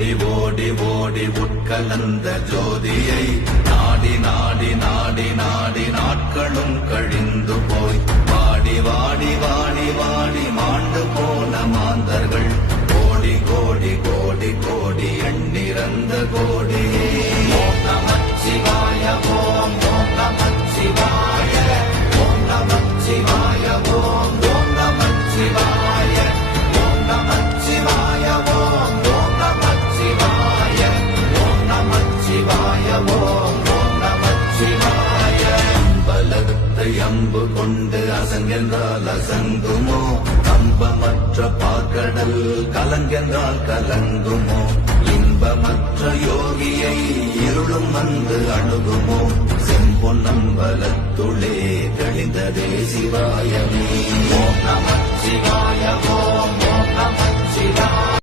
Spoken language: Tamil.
ஓடி ஓடி ஓடி உட்கலந்த ஜோதியை நாடி நாடி நாடி நாடி நாட்களும் கழிந்து போய் வாடி வாடி வாடி வாடி மாண்டு போன மாந்தர்கள் கோடி கோடி கோடி கோடி எண்ணிறந்த கோடி. ஓம் நமச்சிவாய ஓம் ஓம் நமச்சிவாய ஓம் நமச்சிவாய ஓம் ஓம் நமச்சிவாய ஓம் நமச்சிவாய ஓம் ஓம் நமச்சிவாய ஓம் நமச்சிவாய ஓம் ஓம் நமச்சிவாய. பலத்தை அம்பு கொண்டு அசங்கென்றால் அசங்குமோ, கம்பமற்ற பாக்கடல் கலங்கென்றால் கலங்குமோ, இன்பமற்ற யோகியை இருளும் வந்து அணுகுமோ, செம்பொன்னம்பலத்துளே தெளிந்ததே சிவாயமே. ஓம் நமச்சிவாய ஓம் ஓம் நமச்சிவாய.